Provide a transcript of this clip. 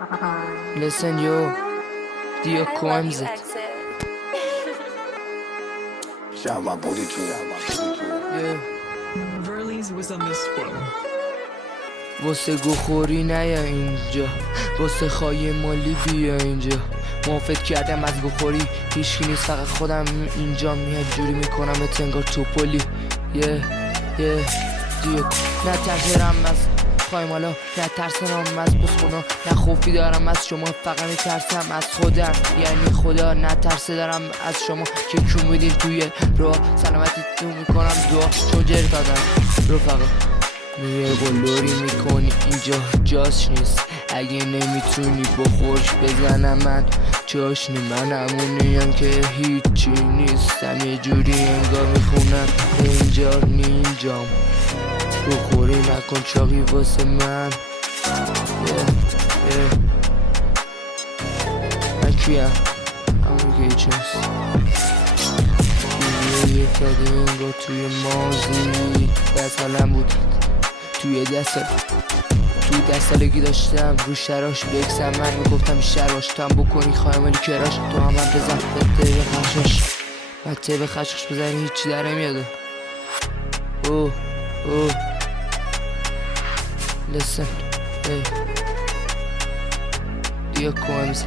Listen yo, Dio Combs it. Yeah. Verlies was on this one. واسه گوخوری نیا اینجا، واسه خواهی مالی بیا اینجا. موافق کردم از گوخوری هیچکی نیست، فقط خودم اینجا میاد جوری میکنم انگار توپولی. دیو نه تغییرم از خواهیم حالا، نه ترسم از بسخونا، نه خوفی دارم از شما، فقط میترسم از خودم. یعنی خدا نه ترسه دارم از شما که کون بودین توی راه سلامتی تو میکنم دعا، چون جر دادم رفقا. میه قلوری میکنی اینجا جاش نیست، اگه نمیتونی بخورش بزنم من جاش نی. من همونیم که هیچی نیستم، یه جوری انگار میخونم اینجا نینجام. بخوری نکن چاقی واسه من. من کیم؟ همون که هیچ نیست. یه افتاده انگار توی مازی، دست حالم بود توی دست سالگی داشتم رو شراش بکسم. من میگفتم بیشتر باش تو هم بکنی خواهیم ولی کراش، تو هم بزن بده به خشش، بده به خشش بزنی هیچی در نمیاده. اوه listen, hey, Dio Combs.